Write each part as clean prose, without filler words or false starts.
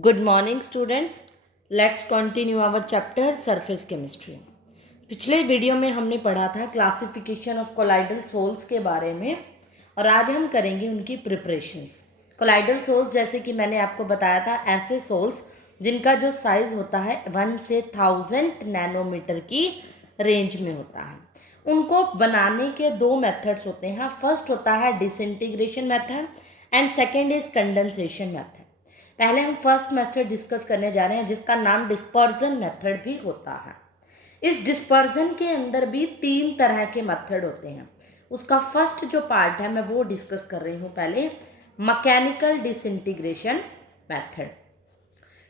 Good morning students. Let's continue our chapter surface chemistry. पिछले video में हमने पढ़ा था क्लासिफिकेशन ऑफ कोलाइडल सोल्स के बारे में और आज हम करेंगे उनकी प्रिपरेशंस। कोलाइडल सोल्स जैसे कि मैंने आपको बताया था ऐसे सोल्स जिनका जो साइज़ होता है 1 से 1000 नैनोमीटर की रेंज में होता है। उनको बनाने के दो मेथड्स होते हैं। फर्स्ट होता है disintegration method and second is condensation method. पहले हम फर्स्ट मेथड डिस्कस करने जा रहे हैं जिसका नाम डिस्पर्जन मेथड भी होता है। इस डिस्पर्जन के अंदर भी 3 तरह के मेथड होते हैं। उसका फर्स्ट जो पार्ट है मैं वो डिस्कस कर रही हूँ पहले, मैकेनिकल डिसइंटीग्रेशन मेथड।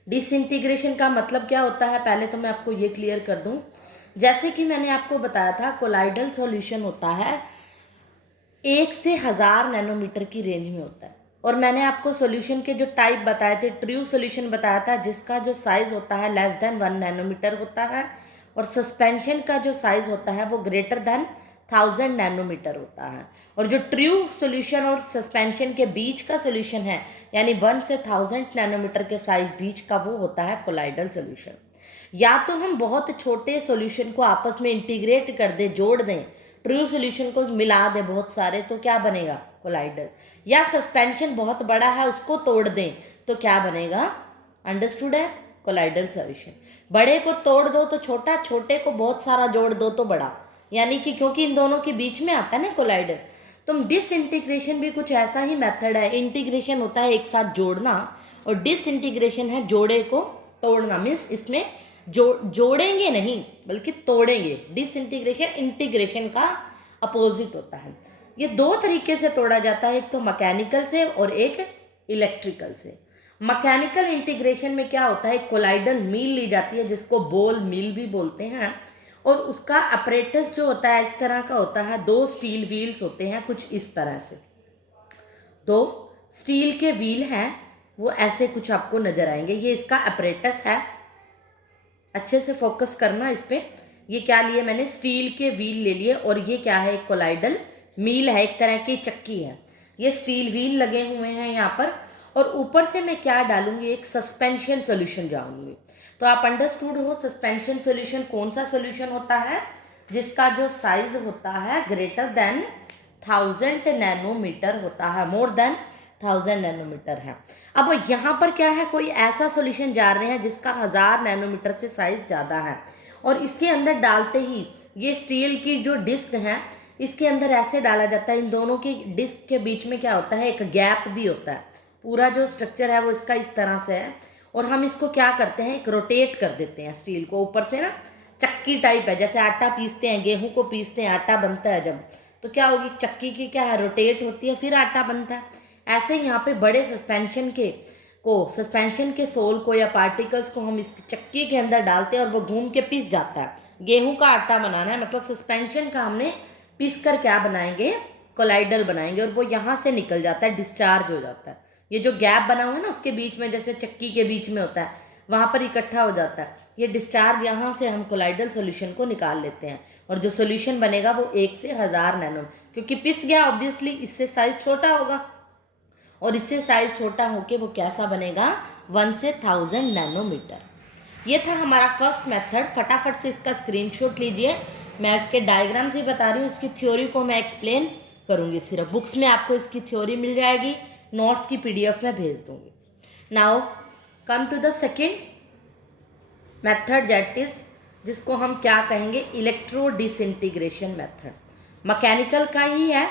डिसइंटीग्रेशन का मतलब क्या होता है पहले तो मैं आपको ये क्लियर कर दूं। जैसे कि मैंने आपको बताया था कोलाइडल सॉल्यूशन होता है 1 से 1000 नैनोमीटर की रेंज में होता है और मैंने आपको सॉल्यूशन के जो टाइप बताए थे, ट्रू सॉल्यूशन बताया था जिसका जो साइज़ होता है लेस देन 1 नैनोमीटर होता है और सस्पेंशन का जो साइज़ होता है वो ग्रेटर देन 1000 नैनोमीटर होता है। और जो ट्रू सॉल्यूशन और सस्पेंशन के बीच का सॉल्यूशन है यानी 1 से 1000 नैनोमीटर के साइज बीच का वो होता है कोलाइडल सॉल्यूशन। या तो हम बहुत छोटे सॉल्यूशन को आपस में इंटीग्रेट कर दें, जोड़ दें, ट्रू सॉल्यूशन को मिला दें बहुत सारे, तो क्या बनेगा कोलाइडल। या सस्पेंशन बहुत बड़ा है उसको तोड़ दें तो क्या बनेगा, अंडरस्टूड है, कोलाइडल सॉल्यूशन। बड़े को तोड़ दो तो छोटा, छोटे को बहुत सारा जोड़ दो तो बड़ा, यानी कि क्योंकि इन दोनों के बीच में आता है ना कोलाइडल। तो डिसइंटीग्रेशन भी कुछ ऐसा ही मेथड है। इंटीग्रेशन होता है एक साथ जोड़ना और डिसइंटीग्रेशन है जोड़े को तोड़ना। मीन्स इसमें जोड़ेंगे नहीं बल्कि तोड़ेंगे। डिसइंटीग्रेशन इंटीग्रेशन का अपोजिट होता है। ये दो तरीके से तोड़ा जाता है, एक तो मैकेनिकल से और एक इलेक्ट्रिकल से। मैकेनिकल इंटीग्रेशन में क्या होता है, कोलाइडल मील ली जाती है जिसको बोल मील भी बोलते हैं और उसका अपरेटस जो होता है इस तरह का होता है। 2 स्टील व्हील्स होते हैं कुछ इस तरह से, 2 स्टील के व्हील हैं वो ऐसे कुछ आपको नजर आएंगे। ये इसका अपरेटस है, अच्छे से फोकस करना इस पर। ये क्या लिए मैंने, स्टील के व्हील ले लिए और ये क्या है, एक कोलाइडल मील है, एक तरह की चक्की है। ये स्टील व्हील लगे हुए हैं यहाँ पर और ऊपर से मैं क्या डालूंगी, एक सस्पेंशन सॉल्यूशन डालूंगी। तो आप अंडरस्टूड हो सस्पेंशन सॉल्यूशन कौन सा सॉल्यूशन होता है, जिसका जो साइज होता है ग्रेटर देन 1000 नैनोमीटर होता है, मोर देन 1000 नैनोमीटर है। अब यहाँ पर क्या है, कोई ऐसा सॉल्यूशन जा रहे हैं जिसका 1000 नैनोमीटर से साइज ज़्यादा है और इसके अंदर डालते ही ये स्टील की जो डिस्क है इसके अंदर ऐसे डाला जाता है। इन दोनों की डिस्क के बीच में क्या होता है, एक गैप भी होता है। पूरा जो स्ट्रक्चर है वो इसका इस तरह से है और हम इसको क्या करते हैं, एक रोटेट कर देते हैं स्टील को ऊपर से ना, चक्की टाइप है। जैसे आटा पीसते हैं, गेहूं को पीसते हैं, आटा बनता है जब, तो क्या होगी, चक्की की क्या है, रोटेट होती है फिर आटा बनता है। ऐसे यहाँ पे बड़े सस्पेंशन के सोल को या पार्टिकल्स को हम इस चक्की के अंदर डालते हैं और वो घूम के पिस जाता है। गेहूं का आटा बनाना है मतलब सस्पेंशन का हमने पीस कर क्या बनाएंगे, कोलाइडल बनाएंगे और वो यहाँ से निकल जाता है, डिस्चार्ज हो जाता है। ये जो गैप बना हुआ है ना उसके बीच में, जैसे चक्की के बीच में होता है, वहाँ पर इकट्ठा हो जाता है ये डिस्चार्ज। यहाँ से हम कोलाइडल सॉल्यूशन को निकाल लेते हैं और जो सॉल्यूशन बनेगा वो 1 से 1000 नैनो, क्योंकि पिस गया ऑब्वियसली इससे साइज छोटा होगा और इससे साइज छोटा होके वो कैसा बनेगा, 1 से 1000 नैनोमीटर। ये था हमारा फर्स्ट मेथड। फटाफट से इसका स्क्रीनशॉट लीजिए। मैं इसके डायग्राम से ही बता रही हूँ, इसकी थ्योरी को मैं एक्सप्लेन करूँगी। सिर्फ बुक्स में आपको इसकी थ्योरी मिल जाएगी, नोट्स की PDF में भेज दूँगी। Now come to the second method that is, जिसको हम क्या कहेंगे, इलेक्ट्रो डिसइंटीग्रेशन मेथड। मैकेनिकल का ही है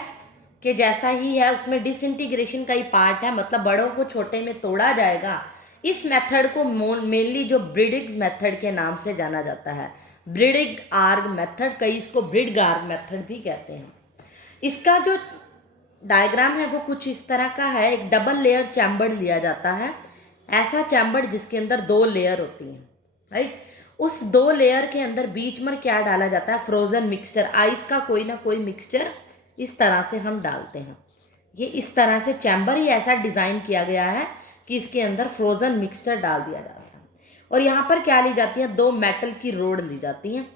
कि जैसा ही है उसमें डिसइंटीग्रेशन का ही पार्ट है, मतलब बड़ों को छोटे में तोड़ा जाएगा। इस मेथड को मेनली जो ब्रीडिग मेथड के नाम से जाना जाता है, ब्रीडिग आर्ग मेथड, कई इसको ब्रिड आर्ग मेथड भी कहते हैं। इसका जो डायग्राम है वो कुछ इस तरह का है। एक डबल लेयर चैम्बर लिया जाता है, ऐसा चैम्बर जिसके अंदर 2 लेयर होती हैं, राइट। उस 2 लेयर के अंदर बीच में क्या डाला जाता है, फ्रोजन मिक्सचर, आइस का कोई ना कोई मिक्सचर इस तरह से हम डालते हैं। ये इस तरह से चैम्बर ही ऐसा डिज़ाइन किया गया है कि इसके अंदर फ्रोजन मिक्सचर डाल दिया जाता है और यहाँ पर क्या ली जाती है, 2 मेटल की रोड ली जाती हैं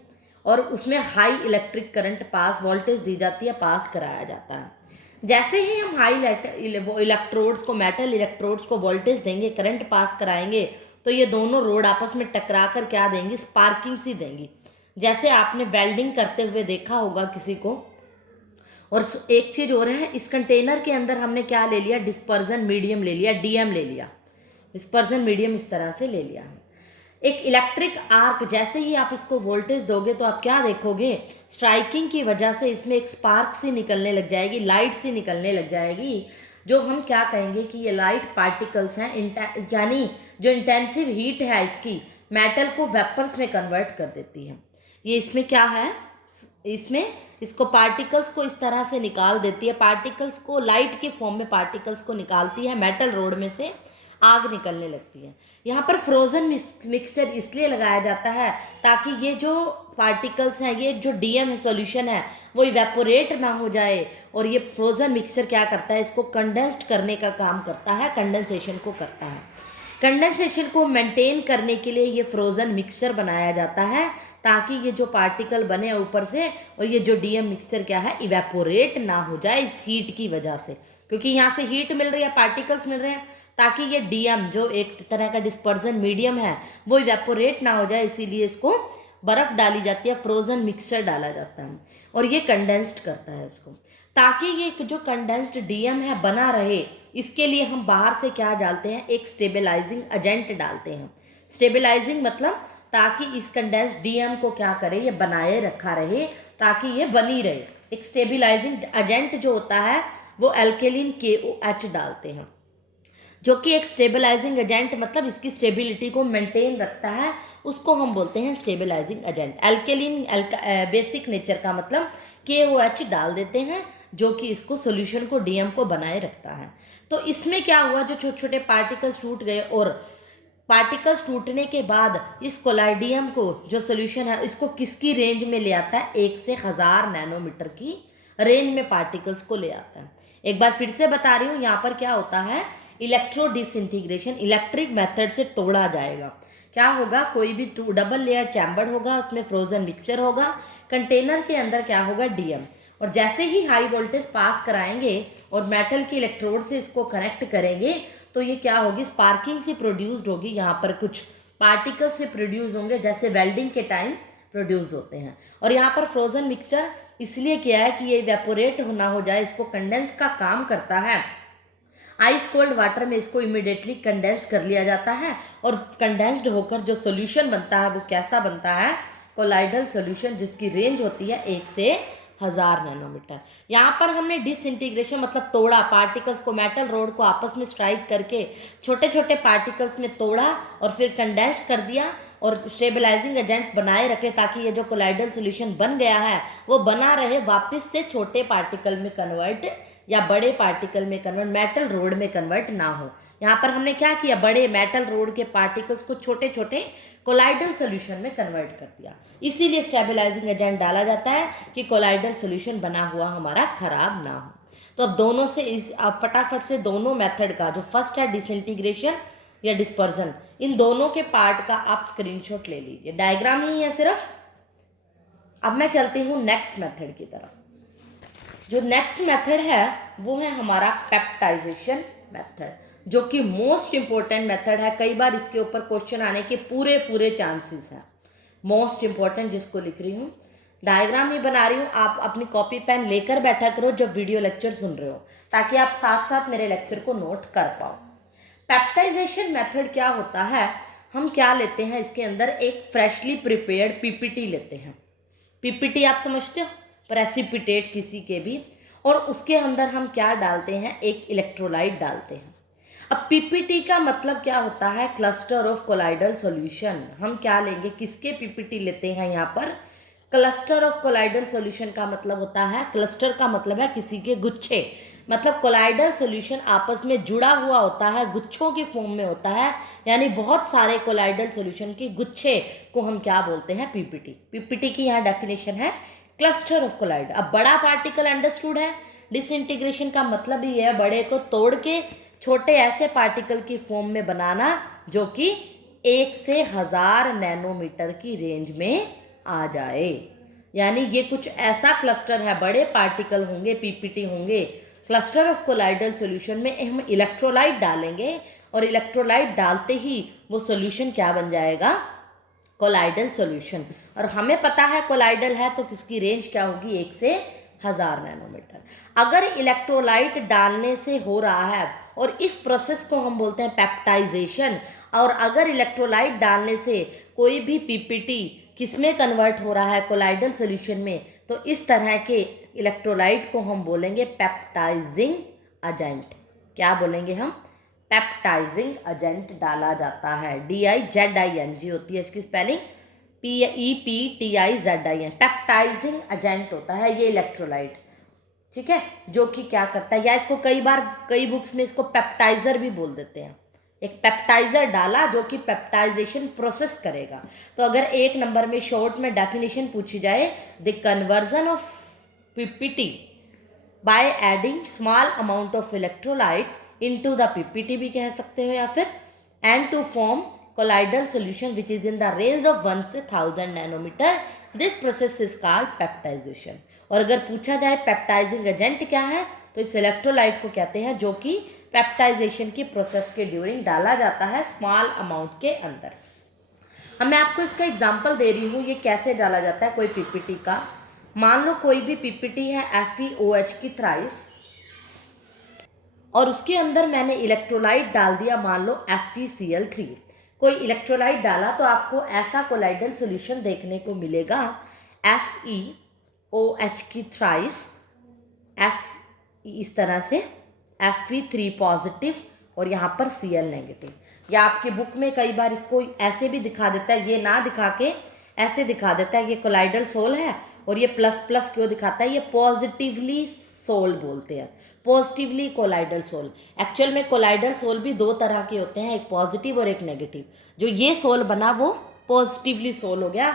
और उसमें high electric current pass, voltage दी जाती है, पास कराया जाता है। जैसे ही हम इलेक्ट्रोड्स को, मेटल इलेक्ट्रोड्स को वोल्टेज देंगे, करंट पास कराएंगे, तो ये दोनों रोड आपस में टकरा कर क्या देंगी, स्पार्किंग सी देंगी। जैसे आपने वेल्डिंग करते हुए देखा होगा किसी को। और एक चीज़ और है, इस कंटेनर के अंदर हमने क्या ले लिया, डिस्पर्जन मीडियम ले लिया, डीएम ले लिया, डिस्पर्जन मीडियम इस तरह से ले लिया। एक इलेक्ट्रिक आर्क, जैसे ही आप इसको वोल्टेज दोगे तो आप क्या देखोगे, स्ट्राइकिंग की वजह से इसमें एक स्पार्क सी निकलने लग जाएगी, लाइट सी निकलने लग जाएगी, जो हम क्या कहेंगे कि ये लाइट पार्टिकल्स हैं, यानी जो इंटेंसिव हीट है इसकी मेटल को वेपर्स में कन्वर्ट कर देती है। ये इसमें क्या है, इसमें इसको पार्टिकल्स को इस तरह से निकाल देती है, पार्टिकल्स को लाइट के फॉर्म में पार्टिकल्स को निकालती है, मेटल रोड में से आग निकलने लगती है। यहाँ पर फ्रोज़न मिक्सचर इसलिए लगाया जाता है ताकि ये जो पार्टिकल्स हैं, ये जो डीएम है सॉल्यूशन है, वो इवेपोरेट ना हो जाए। और ये फ्रोज़न मिक्सचर क्या करता है, इसको कंडेंस्ड करने का काम करता है, कंडेंसेशन को करता है। कंडेंसेशन को मेंटेन करने के लिए ये फ्रोज़न मिक्सचर बनाया जाता है ताकि ये जो पार्टिकल बने ऊपर से और ये जो डीएम मिक्सचर क्या है, इवेपोरेट ना हो जाए इस हीट की वजह से, क्योंकि यहाँ से हीट मिल रही है, पार्टिकल्स मिल रहे हैं, ताकि ये डीएम जो एक तरह का डिस्पर्जन मीडियम है वो इवेपोरेट ना हो जाए, इसीलिए इसको बर्फ़ डाली जाती है, फ्रोज़न मिक्सचर डाला जाता है और ये कंडेंस्ड करता है इसको। ताकि ये जो कंडेंस्ड डीएम है बना रहे, इसके लिए हम बाहर से क्या डालते हैं, एक स्टेबलाइजिंग एजेंट डालते हैं। स्टेबलाइजिंग मतलब ताकि इस कंडेंस्ड डीएम को क्या करे, ये बनाए रखा रहे, ताकि ये बनी रहे। एक स्टेबलाइजिंग एजेंट जो होता है वो एल्केलिन KOH डालते हैं, जो कि एक स्टेबलाइजिंग एजेंट मतलब इसकी स्टेबिलिटी को मेंटेन रखता है, उसको हम बोलते हैं स्टेबलाइजिंग एजेंट। एल्केलिन बेसिक नेचर का मतलब KOH डाल देते हैं, जो कि इसको सोल्यूशन को, डीएम को बनाए रखता है। तो इसमें क्या हुआ, जो छोटे छोटे पार्टिकल्स टूट गए, और पार्टिकल्स टूटने के बाद इस कोलाइडियम को, जो सोल्यूशन है, इसको किसकी रेंज में ले आता है, 1 से 1000 नैनोमीटर की रेंज में पार्टिकल्स को ले आता है। एक बार फिर से बता रही हूँ, यहाँ पर क्या होता है, इलेक्ट्रो डिसइंटीग्रेशन, इलेक्ट्रिक मेथड से तोड़ा जाएगा। क्या होगा, कोई भी डबल लेयर चैम्बर होगा, उसमें फ्रोजन मिक्सचर होगा, कंटेनर के अंदर क्या होगा, डीएम, और जैसे ही हाई वोल्टेज पास कराएंगे और मेटल के इलेक्ट्रोड से इसको कनेक्ट करेंगे, तो ये क्या होगी, स्पार्किंग से प्रोड्यूस्ड होगी। यहाँ पर कुछ पार्टिकल्स से प्रोड्यूस होंगे, जैसे वेल्डिंग के टाइम प्रोड्यूस होते हैं। और यहाँ पर फ्रोजन मिक्सचर इसलिए किया है कि ये इवेपोरेट ना हो जाए, इसको कंडेंस का काम करता है। आइस कोल्ड वाटर में इसको इमिडिएटली कंडेंस कर लिया जाता है, और कंडेंस्ड होकर जो सोल्यूशन बनता है वो कैसा बनता है, कोलाइडल सोल्यूशन, जिसकी रेंज होती है 1 से 1000 नैनोमीटर। यहाँ पर हमने डिसइंटीग्रेशन मतलब तोड़ा, पार्टिकल्स को, मेटल रोड को आपस में स्ट्राइक करके छोटे छोटे पार्टिकल्स में तोड़ा और फिर कंडेंस कर दिया और स्टेबलाइजिंग एजेंट बनाए रखे, ताकि ये जो कोलाइडल सोल्यूशन बन गया है वो बना रहे, वापस से छोटे पार्टिकल में कन्वर्ट या बड़े पार्टिकल में कन्वर्ट, मेटल रोड में कन्वर्ट ना हो। यहाँ पर हमने क्या किया, बड़े मेटल रोड के पार्टिकल्स को छोटे छोटे कोलाइडल सोल्यूशन में कन्वर्ट कर दिया। इसीलिए स्टेबलाइजिंग एजेंट डाला जाता है कि कोलाइडल सोल्यूशन बना हुआ हमारा खराब ना हो। तो अब दोनों से अब फटाफट से दोनों मेथड का, जो फर्स्ट है डिसइंटीग्रेशन या डिस्पर्जन, इन दोनों के पार्ट का आप स्क्रीनशॉट ले लीजिए, डायग्राम ही है सिर्फ। अब मैं चलती हूँ नेक्स्ट मेथड की तरफ। जो नेक्स्ट मेथड है वो है हमारा पेप्टाइजेशन मेथड, जो कि मोस्ट इंपॉर्टेंट मेथड है। कई बार इसके ऊपर क्वेश्चन आने के पूरे चांसेस हैं। मोस्ट इंपॉर्टेंट जिसको लिख रही हूँ, डायग्राम ही बना रही हूँ, आप अपनी कॉपी पेन लेकर बैठा करो जब वीडियो लेक्चर सुन रहे हो, ताकि आप साथ साथ मेरे लेक्चर को नोट कर पाओ। पेप्टाइजेशन मेथड क्या होता है, हम क्या लेते हैं, इसके अंदर एक फ्रेशली प्रिपेयर्ड पीपीटी लेते हैं। पीपीटी आप समझते हो, प्रेसिपिटेट किसी के भी, और उसके अंदर हम क्या डालते हैं, एक इलेक्ट्रोलाइट डालते हैं। अब पीपीटी का मतलब क्या होता है, क्लस्टर ऑफ कोलाइडल सॉल्यूशन। हम क्या लेंगे, किसके पीपीटी लेते हैं, यहाँ पर क्लस्टर ऑफ कोलाइडल सॉल्यूशन का मतलब होता है, क्लस्टर का मतलब है किसी के गुच्छे, मतलब कोलाइडल सॉल्यूशन आपस में जुड़ा हुआ होता है, गुच्छों की फॉर्म में होता है, यानी बहुत सारे कोलाइडल सॉल्यूशन के गुच्छे को हम क्या बोलते हैं, पीपीटी। पीपीटी की यहाँ डेफिनेशन है क्लस्टर ऑफ कोलाइड। अब बड़ा पार्टिकल अंडरस्टूड है, डिसइंटीग्रेशन का मतलब ही है बड़े को तोड़ के छोटे ऐसे पार्टिकल की फॉर्म में बनाना, जो कि 1 से 1000 नैनोमीटर की रेंज में आ जाए। यानी ये कुछ ऐसा क्लस्टर है, बड़े पार्टिकल होंगे, पीपीटी होंगे, क्लस्टर ऑफ कोलाइडल सॉल्यूशन में हम इलेक्ट्रोलाइट डालेंगे और इलेक्ट्रोलाइट डालते ही वो सॉल्यूशन क्या बन जाएगा, कोलाइडल सॉल्यूशन। और हमें पता है कोलाइडल है तो किसकी रेंज क्या होगी, 1 से 1000 नैनोमीटर। अगर इलेक्ट्रोलाइट डालने से हो रहा है और इस प्रोसेस को हम बोलते हैं पेप्टाइजेशन, और अगर इलेक्ट्रोलाइट डालने से कोई भी पीपीटी किसमें कन्वर्ट हो रहा है, कोलाइडल सॉल्यूशन में, तो इस तरह के इलेक्ट्रोलाइट को हम बोलेंगे पेप्टाइजिंग एजेंट। क्या बोलेंगे हम, पेप्टाइजिंग एजेंट डाला जाता है। DIZING होती है इसकी स्पेलिंग, PEPTIZIN, पेप्टाइजिंग एजेंट होता है ये इलेक्ट्रोलाइट, ठीक है, जो कि क्या करता है, या इसको कई बार कई बुक्स में इसको पेप्टाइजर भी बोल देते हैं। एक पेप्टाइजर डाला जो कि पेप्टाइजेशन प्रोसेस करेगा। तो अगर 1 नंबर में शॉर्ट में डेफिनेशन पूछी जाए, the conversion of PPT by adding small amount of electrolyte into the PPT भी कह सकते हो, या फिर and to form colloidal solution which is in the range of 1 से 1000 nanometre, this process is called peptization. और अगर पूछा जाए पेप्टाइजिंग एजेंट क्या है, तो इस इलेक्ट्रोलाइट को कहते हैं जो कि पेप्टाइजेशन की प्रोसेस के ड्यूरिंग डाला जाता है स्मॉल अमाउंट के अंदर। अब मैं आपको इसका एग्जांपल दे रही हूँ, ये कैसे डाला जाता है कोई पीपीटी का। मान लो कोई भी पीपीटी है FeOH की थ्राइस, और उसके अंदर मैंने इलेक्ट्रोलाइट डाल दिया, मान लो FeCl3। कोई इलेक्ट्रोलाइट डाला तो आपको ऐसा कोलाइडल सॉल्यूशन देखने को मिलेगा, FeOH की थ्राइस, इस तरह से Fe3 पॉजिटिव और यहाँ पर Cl नेगेटिव। या आपकी बुक में कई बार इसको ऐसे भी दिखा देता है, ये ना दिखा के ऐसे दिखा देता है, ये कोलाइडल सोल है, और ये प्लस प्लस क्यों दिखाता है, ये पॉजिटिवली सोल बोलते हैं, पॉजिटिवली कोलाइडल सोल। एक्चुअल में कोलाइडल सोल भी 2 तरह के होते हैं, एक पॉजिटिव और एक नेगेटिव। जो ये सोल बना वो पॉजिटिवली सोल हो गया।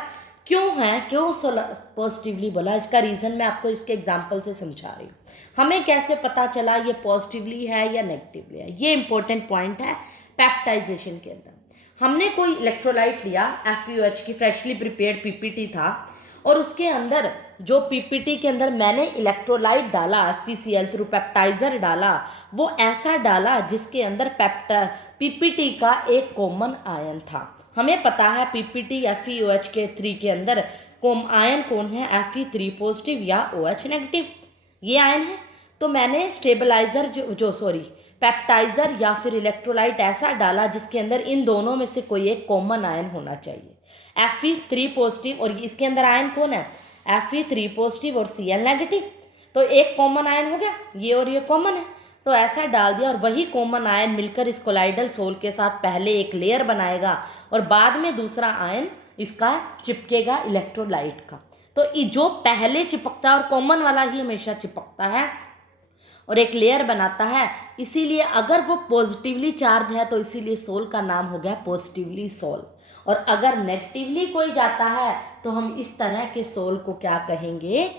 क्यों है, क्यों सोल पॉजिटिवली बोला, इसका रीज़न मैं आपको इसके एग्जाम्पल से समझा रही हूँ। हमें कैसे पता चला ये पॉजिटिवली है या नेगेटिवली है, ये इंपॉर्टेंट पॉइंट है पेप्टाइजेशन के अंदर। हमने कोई इलेक्ट्रोलाइट लिया, FeOH की फ्रेशली प्रिपेयर्ड पीपीटी था, और उसके अंदर जो पीपीटी के अंदर मैंने इलेक्ट्रोलाइट डाला, FeCl थ्रू पेप्टाइजर डाला, वो ऐसा डाला जिसके अंदर पीपीटी का एक कॉमन आयन था। हमें पता है पीपीटी FeOH के 3 के अंदर आयन कौन है, Fe3 पॉजिटिव या OH नेगेटिव, ये आयन है। तो मैंने स्टेबलाइजर पेप्टाइजर या फिर इलेक्ट्रोलाइट ऐसा डाला जिसके अंदर इन दोनों में से कोई एक कॉमन आयन होना चाहिए, Fe3 पॉजिटिव, और इसके अंदर आयन कौन है, Fe3 पॉजिटिव और Cl नेगेटिव। तो एक कॉमन आयन हो गया, ये और ये कॉमन है, तो ऐसा डाल दिया, और वही कॉमन आयन मिलकर इस कोलाइडल सोल के साथ पहले एक लेयर बनाएगा और बाद में दूसरा आयन इसका चिपकेगा इलेक्ट्रोलाइट का। तो जो पहले चिपकता है, और कॉमन वाला ही हमेशा चिपकता है और एक लेयर बनाता है, इसीलिए अगर वो पॉजिटिवली चार्ज है तो इसीलिए सोल का नाम हो गया पॉजिटिवली सोल। और अगर नेगेटिवली कोई जाता है तो हम इस तरह के सोल को क्या कहेंगे,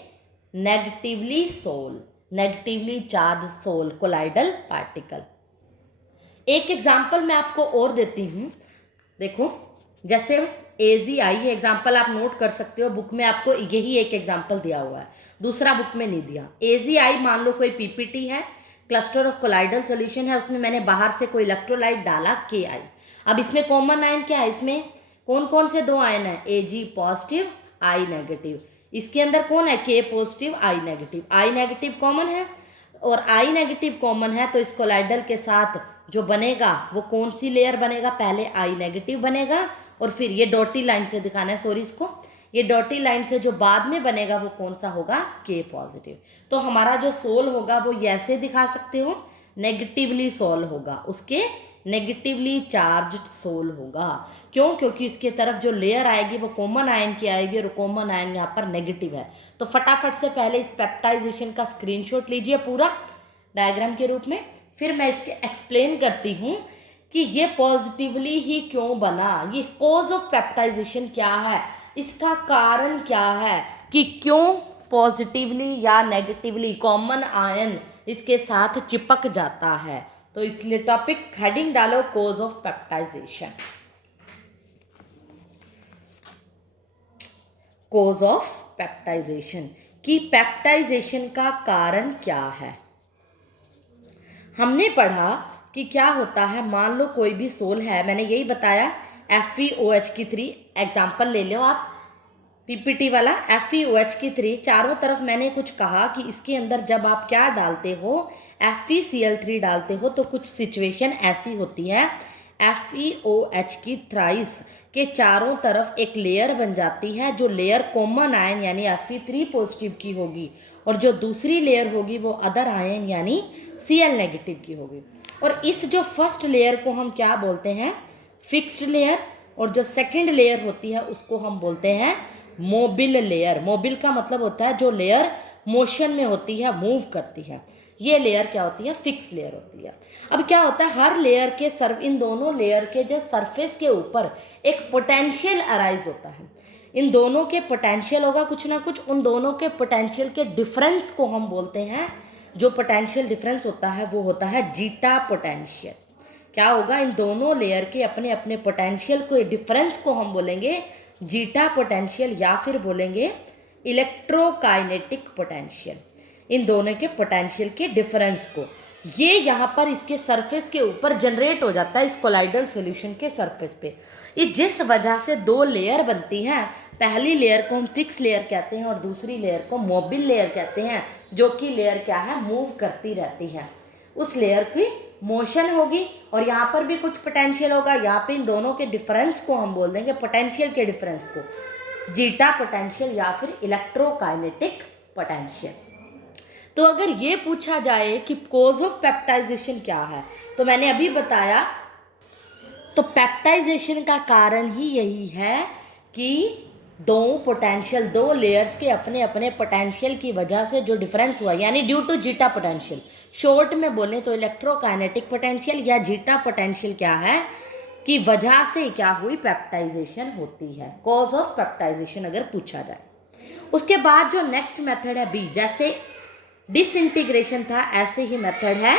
negatively sol, negatively charge sol, colloidal particle. एक एग्जाम्पल मैं आपको और देती हूँ, देखो जैसे AgI, ये एग्जाम्पल आप नोट कर सकते हो, बुक में आपको यही एक एग्जाम्पल दिया हुआ है, दूसरा बुक में नहीं दिया। AgI मान लो कोई पीपीटी है, क्लस्टर ऑफ कोलाइडल सॉल्यूशन है, उसमें मैंने बाहर से कोई इलेक्ट्रोलाइट डाला Ki। अब इसमें कॉमन आयन क्या है, इसमें कौन कौन से 2 आयन है, Ag पॉजिटिव I नेगेटिव। इसके अंदर कौन है, K positive I negative. I negative common है और I नेगेटिव कॉमन है, तो इस कोलाइडल के साथ जो बनेगा वो कौन सी लेयर बनेगा, पहले I नेगेटिव बनेगा और फिर ये डॉटी लाइन से दिखाना है, सॉरी इसको, ये डॉटी लाइन से जो बाद में बनेगा वो कौन सा होगा, K पॉजिटिव। तो हमारा जो सोल होगा वो ऐसे दिखा सकते हो, नेगेटिवली सोल होगा, उसके नेगेटिवली चार्ज्ड सोल होगा। क्यों, क्योंकि इसके तरफ जो लेयर आएगी वो कॉमन आयन की आएगी और कॉमन आयन यहाँ पर नेगेटिव है। तो फटाफट से पहले इस पेप्टाइजेशन का स्क्रीनशॉट लीजिए पूरा डायग्राम के रूप में, फिर मैं इसके एक्सप्लेन करती हूँ कि ये पॉजिटिवली ही क्यों बना, ये कॉज ऑफ पेप्टाइजेशन क्या है, इसका कारण क्या है कि क्यों पॉजिटिवली या नेगेटिवली कॉमन आयन इसके साथ चिपक जाता है। तो इसलिए टॉपिक हेडिंग डालो, cause of peptization, cause of peptization, कि पेप्टाइजेशन का कारण क्या है। हमने पढ़ा कि क्या होता है, मान लो कोई भी सोल है, मैंने यही बताया FeOH3 एग्जाम्पल ले लो आप, पीपीटी वाला FeOH3 चारों तरफ मैंने कुछ कहा कि इसके अंदर जब आप क्या डालते हो, FeCl3 डालते हो तो कुछ सिचुएशन ऐसी होती है, FeOH की थ्राइस के चारों तरफ एक लेयर बन जाती है, जो लेयर कॉमन आयन यानी Fe3 पॉजिटिव की होगी और जो दूसरी लेयर होगी वो अदर आयन यानी Cl नेगेटिव की होगी। और इस जो फर्स्ट लेयर को हम क्या बोलते हैं, फिक्स्ड लेयर, और जो सेकंड लेयर होती है उसको हम बोलते हैं मोबिल लेयर। मोबिल का मतलब होता है जो लेयर मोशन में होती है, मूव करती है। ये लेयर क्या होती है, फिक्स लेयर होती है। अब क्या होता है, हर लेयर के इन दोनों लेयर के जो सरफेस के ऊपर एक पोटेंशियल अराइज होता है। इन दोनों के पोटेंशियल होगा कुछ ना कुछ, उन दोनों के पोटेंशियल के डिफरेंस को हम बोलते हैं, जो पोटेंशियल डिफरेंस होता है वो होता है जीटा पोटेंशियल। क्या होगा, इन दोनों लेयर के अपने अपने पोटेंशियल को, डिफरेंस को हम बोलेंगे जीटा पोटेंशियल या फिर बोलेंगे इलेक्ट्रोकाइनेटिक पोटेंशियल। इन दोनों के पोटेंशियल के डिफरेंस को ये यहाँ पर इसके सरफेस के ऊपर जनरेट हो जाता है, इस कोलाइडल सॉल्यूशन के सरफेस पे। ये जिस वजह से दो लेयर बनती हैं, पहली लेयर को हम फिक्स लेयर कहते हैं और दूसरी लेयर को मोबिल लेयर कहते हैं, जो कि लेयर क्या है, मूव करती रहती है। उस लेयर की मोशन होगी और यहाँ पर भी कुछ पोटेंशियल होगा। यहाँ पे इन दोनों के डिफरेंस को हम बोल देंगे, पोटेंशियल के डिफरेंस को जीटा पोटेंशियल या फिर इलेक्ट्रोकाइनेटिक पोटेंशियल। तो अगर ये पूछा जाए कि कॉज ऑफ पेप्टाइजेशन क्या है, तो मैंने अभी बताया, तो पेप्टाइजेशन का कारण ही यही है कि दो लेयर्स के अपने अपने पोटेंशियल की वजह से जो डिफरेंस हुआ, यानी due to zeta potential. Short में बोलें तो इलेक्ट्रोकाइनेटिक पोटेंशियल या जीटा पोटेंशियल क्या है कि वजह से क्या हुई, पेप्टाइजेशन होती है। कॉज ऑफ पेप्टाइजेशन अगर पूछा जाए। उसके बाद जो नेक्स्ट मेथड है बी, जैसे डिसइंटीग्रेशन था ऐसे ही मेथड है।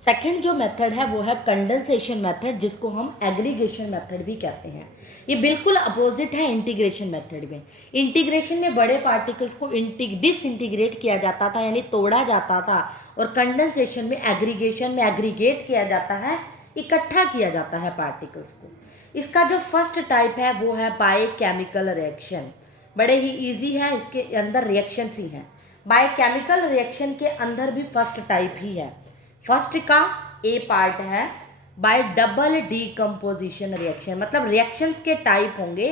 सेकंड जो मेथड है वो है कंडेंसेशन मेथड, जिसको हम एग्रीगेशन मेथड भी कहते हैं। ये बिल्कुल अपोजिट है इंटीग्रेशन मेथड में। इंटीग्रेशन में बड़े पार्टिकल्स को डिसइंटीग्रेट किया जाता था, यानी तोड़ा जाता था, और कंडेंसेशन में, एग्रीगेशन में एग्रीगेट किया जाता है, इकट्ठा किया जाता है पार्टिकल्स को। इसका जो फर्स्ट टाइप है वो है बायोकेमिकल रिएक्शन। बड़े ही ईजी है, इसके अंदर रिएक्शंस ही हैं। बायोकेमिकल रिएक्शन के अंदर भी फर्स्ट टाइप ही है। फर्स्ट का ए पार्ट है बाय डबल डीकम्पोजिशन रिएक्शन, मतलब रिएक्शंस के टाइप होंगे।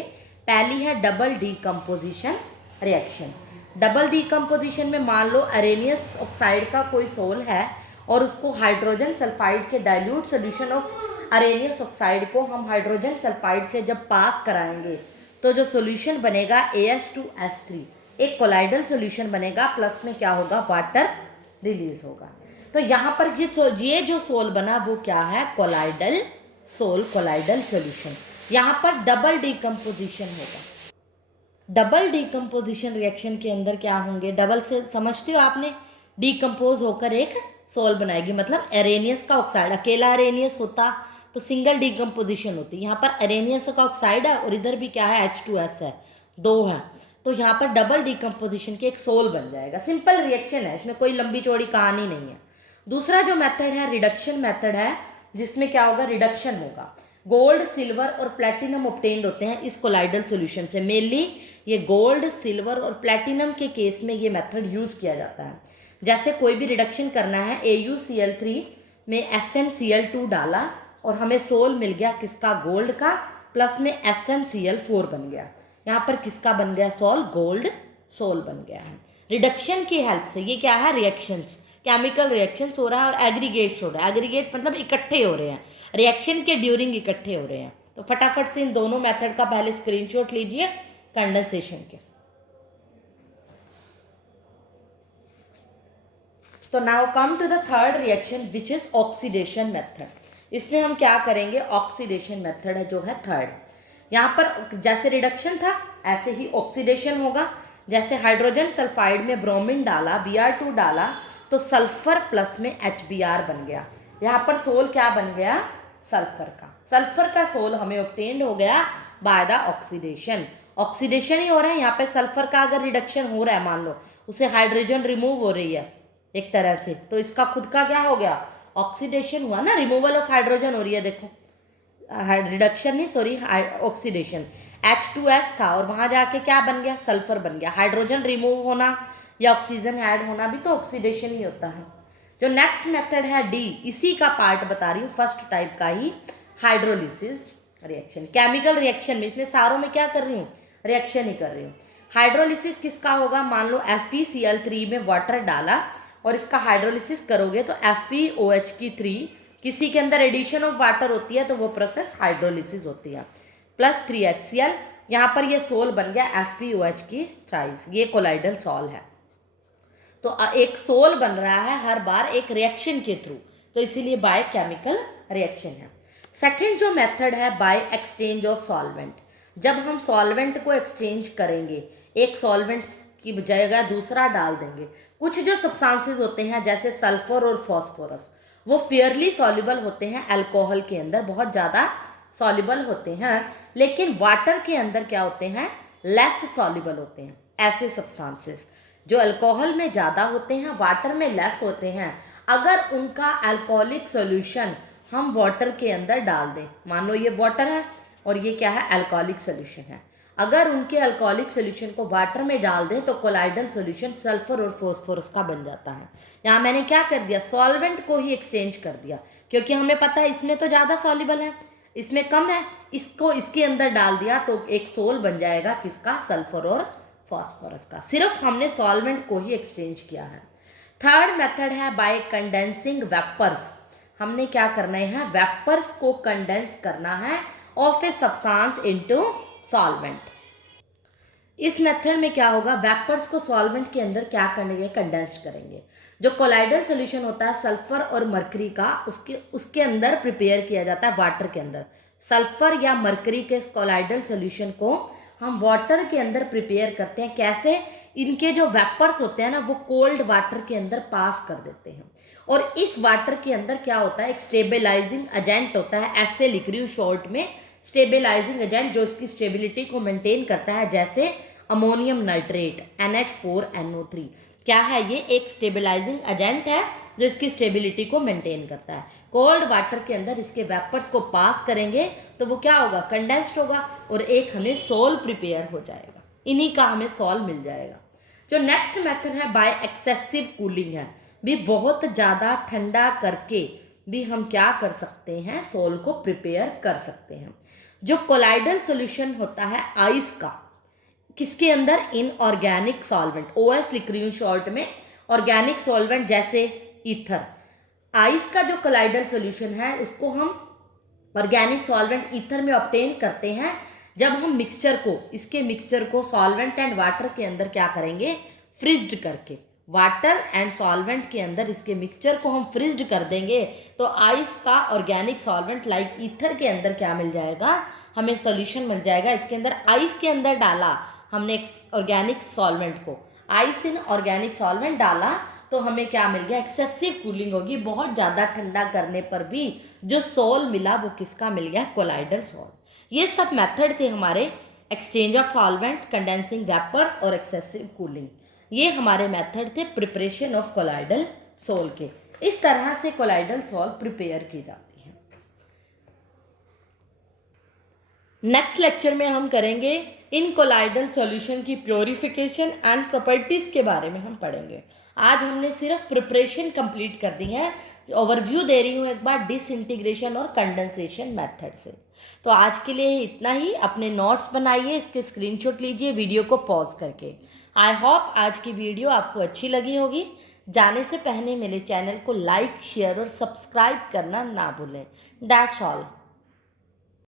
पहली है double decomposition reaction. Double decomposition में मान लो अरेनियस ऑक्साइड का कोई सोल है और उसको हाइड्रोजन सल्फाइड के dilute solution of Arrhenius oxide को हम हाइड्रोजन सल्फाइड से जब पास कराएंगे तो जो सोल्यूशन बनेगा AH2S3, एक कोलाइडल सोल्यूशन बनेगा, प्लस में क्या होगा, वाटर रिलीज होगा। तो यहाँ पर ये जो सोल बना वो क्या है, कोलाइडल सोल, कोलाइडल सोल्यूशन। यहाँ पर डबल डीकम्पोजिशन होगा। डबल डीकम्पोजिशन रिएक्शन के अंदर क्या होंगे, डबल से समझते हो आपने, डीकम्पोज होकर एक सोल बनाएगी। मतलब अरेनियस का ऑक्साइड, अकेला अरेनियस होता तो सिंगल डीकम्पोजिशन होती, यहाँ पर अरेनियस का ऑक्साइड है और इधर भी क्या है, H2S है, दो है, तो यहाँ पर डबल डीकम्पोजिशन के एक सोल बन जाएगा। सिंपल रिएक्शन है, इसमें कोई लंबी चौड़ी कहानी नहीं है। दूसरा जो मेथड है रिडक्शन मेथड है, जिसमें क्या होगा, रिडक्शन होगा। गोल्ड, सिल्वर और प्लेटिनम ऑब्टेन्ड होते हैं इस कोलाइडल सॉल्यूशन से। मेनली ये गोल्ड, सिल्वर और प्लेटिनम के केस में ये मेथड यूज़ किया जाता है। जैसे कोई भी रिडक्शन करना है, AuCl3 में SnCl2 डाला और हमें सोल मिल गया किसका, गोल्ड का, प्लस में SnCl4 बन गया। यहाँ पर किसका बन गया सोल, गोल्ड सोल बन गया है। रिडक्शन की हेल्प से ये क्या है, रिएक्शंस, केमिकल रिएक्शंस हो रहा है और एग्रीगेट्स हो रहा है। एग्रीगेट मतलब इकट्ठे हो रहे हैं, रिएक्शन के ड्यूरिंग इकट्ठे हो रहे हैं। तो फटाफट से इन दोनों मेथड का पहले स्क्रीनशॉट लीजिए कंडेंसेशन के। तो now come to the third reaction which is oxidation method. इसमें हम क्या करेंगे, ऑक्सीडेशन मेथड है जो है थर्ड। यहाँ पर जैसे रिडक्शन था ऐसे ही ऑक्सीडेशन होगा। जैसे हाइड्रोजन सल्फाइड में ब्रोमीन डाला, Br2 डाला, तो सल्फर प्लस में HBr बन गया। यहाँ पर सोल क्या बन गया, सल्फर का। सल्फर का सोल हमें ऑब्टेन्ड हो गया बाय द ऑक्सीडेशन। ऑक्सीडेशन ही हो रहा है यहाँ पे। सल्फर का अगर रिडक्शन हो रहा है, मान लो उसे हाइड्रोजन रिमूव हो रही है, एक तरह से। तो इसका खुद का क्या हो गया, ऑक्सीडेशन हुआ ना, रिमूवल ऑफ हाइड्रोजन हो रही है, देखो रिडक्शन नहीं सॉरी ऑक्सीडेशन। H2S था और वहाँ जाके क्या बन गया, सल्फर बन गया। हाइड्रोजन रिमूव होना या ऑक्सीजन ऐड होना भी तो ऑक्सीडेशन ही होता है। जो नेक्स्ट मेथड है डी, इसी का पार्ट बता रही हूँ, फर्स्ट टाइप का ही, हाइड्रोलिसिस रिएक्शन। केमिकल रिएक्शन में इसमें सारों में क्या कर रही हूँ, रिएक्शन ही कर रही हूँ। हाइड्रोलिसिस किसका होगा, मान लो FeCl3 में वाटर डाला और इसका हाइड्रोलिसिस करोगे तो FeOH3 किसी के अंदर एडिशन ऑफ वाटर होती है तो वो प्रोसेस हाइड्रोलिसिस होती है, प्लस 3HCl, यहाँ पर ये सोल बन गया FeOH की थ्राइस, ये कोलाइडल सॉल है। तो एक सोल बन रहा है हर बार एक रिएक्शन के थ्रू, तो इसीलिए बाय केमिकल रिएक्शन है। सेकेंड जो मेथड है बाय एक्सचेंज ऑफ सॉल्वेंट। जब हम सॉल्वेंट को एक्सचेंज करेंगे, एक सॉल्वेंट की जगह दूसरा डाल देंगे। कुछ जो सब्सटेंसेस होते हैं जैसे सल्फर और फॉस्फोरस, वो फेयरली सॉल्युबल होते हैं अल्कोहल के अंदर, बहुत ज़्यादा सॉल्युबल होते हैं, लेकिन वाटर के अंदर क्या होते हैं, लेस सॉल्युबल होते हैं। ऐसे सब्सटेंसेस जो अल्कोहल में ज़्यादा होते हैं, वाटर में लेस होते हैं, अगर उनका अल्कोहलिक सॉल्यूशन हम वाटर के अंदर डाल दें, मान लो ये वाटर है और ये क्या है, अल्कोहलिक सॉल्यूशन है, अगर उनके अल्कोहलिक सॉल्यूशन को वाटर में डाल दें तो कोलाइडल सॉल्यूशन सल्फर और फॉस्फोरस का बन जाता है। यहाँ मैंने क्या कर दिया, सॉल्वेंट को ही एक्सचेंज कर दिया, क्योंकि हमें पता है इसमें तो ज़्यादा सॉल्युबल है, इसमें कम है, इसको इसके अंदर डाल दिया तो एक सोल बन जाएगा किसका, सल्फर और फॉस्फोरस का। सिर्फ हमने सॉल्वेंट को ही एक्सचेंज किया है। थर्ड मेथड है बाय कंडेंसिंग वेपर्स। हमने क्या करना है, वेपर्स को कंडेंस करना है of a substance into solvent. इस मेथड में क्या होगा, वेपर्स को सॉल्वेंट के अंदर क्या करेंगे, कंडेंस्ड करेंगे। जो कोलाइडल सॉल्यूशन होता है सल्फर और मरकरी का, उसके अंदर प्रिपेयर किया जाता है वाटर के अंदर। सल्फर या मरकरी के कोलाइडल सॉल्यूशन को हम वाटर के अंदर प्रिपेयर करते हैं। कैसे, इनके जो वेपर्स होते हैं ना, वो कोल्ड वाटर के अंदर पास कर देते हैं, और इस वाटर के अंदर क्या होता है, एक स्टेबलाइजिंग एजेंट होता है, ऐसे लिख रही हूँ शॉर्ट में, स्टेबलाइजिंग एजेंट जो इसकी स्टेबिलिटी को मेंटेन करता है, जैसे अमोनियम नाइट्रेट NH4NO3। क्या है ये, एक स्टेबलाइजिंग एजेंट है जो इसकी स्टेबिलिटी को मेंटेन करता है। कोल्ड वाटर के अंदर इसके वेपर्स को पास करेंगे तो वो क्या होगा, कंडेंस्ड होगा और एक हमें सोल प्रिपेयर हो जाएगा, इन्हीं का हमें सोल मिल जाएगा। जो नेक्स्ट मेथड है बाय एक्सेसिव कूलिंग है, भी बहुत ज़्यादा ठंडा करके भी हम क्या कर सकते हैं, सोल को प्रिपेयर कर सकते हैं। जो कोलाइडल सॉल्यूशन होता है आइस का, किसके अंदर, इन ऑर्गेनिक सॉल्वेंट, OS लिख रही हूँ शॉर्ट में, ऑर्गेनिक सॉल्वेंट जैसे ईथर। आइस का जो कोलाइडल सॉल्यूशन है उसको हम ऑर्गेनिक सॉल्वेंट ईथर में ऑब्टेन करते हैं जब हम मिक्सचर को, इसके मिक्सचर को सॉल्वेंट एंड वाटर के अंदर क्या करेंगे, फ्रीज्ड करके, वाटर एंड सॉल्वेंट के अंदर इसके मिक्सचर को हम फ्रीज्ड कर देंगे तो आइस का ऑर्गेनिक सॉल्वेंट लाइक ईथर के अंदर क्या मिल जाएगा, हमें सॉल्यूशन मिल जाएगा। इसके अंदर आइस के अंदर डाला हमने ऑर्गेनिक सॉल्वेंट को, आइस इन ऑर्गेनिक सॉल्वेंट डाला तो हमें क्या मिल गया, एक्सेसिव कूलिंग होगी, बहुत ज़्यादा ठंडा करने पर भी जो सोल मिला वो किसका मिल गया, कोलाइडल सोल। ये सब मेथड थे हमारे, exchange of solvent, condensing vapours और एक्सेसिव कूलिंग। ये हमारे मेथड थे प्रिपरेशन ऑफ कोलाइडल सोल के। इस तरह से कोलाइडल सोल प्रिपेयर की जाती है। नेक्स्ट लेक्चर में हम करेंगे इन कोलाइडल सॉल्यूशन की प्योरिफिकेशन एंड प्रॉपर्टीज़ के बारे में हम पढ़ेंगे। आज हमने सिर्फ प्रिपरेशन कंप्लीट कर दी है, ओवरव्यू दे रही हूँ एक बार डिसइंटीग्रेशन और कंडेंसेशन मेथड से। तो आज के लिए इतना ही। अपने नोट्स बनाइए, इसके स्क्रीनशॉट लीजिए वीडियो को पॉज करके। आई होप आज की वीडियो आपको अच्छी लगी होगी। जाने से पहले मेरे चैनल को लाइक, शेयर और सब्सक्राइब करना ना भूलें। That's all.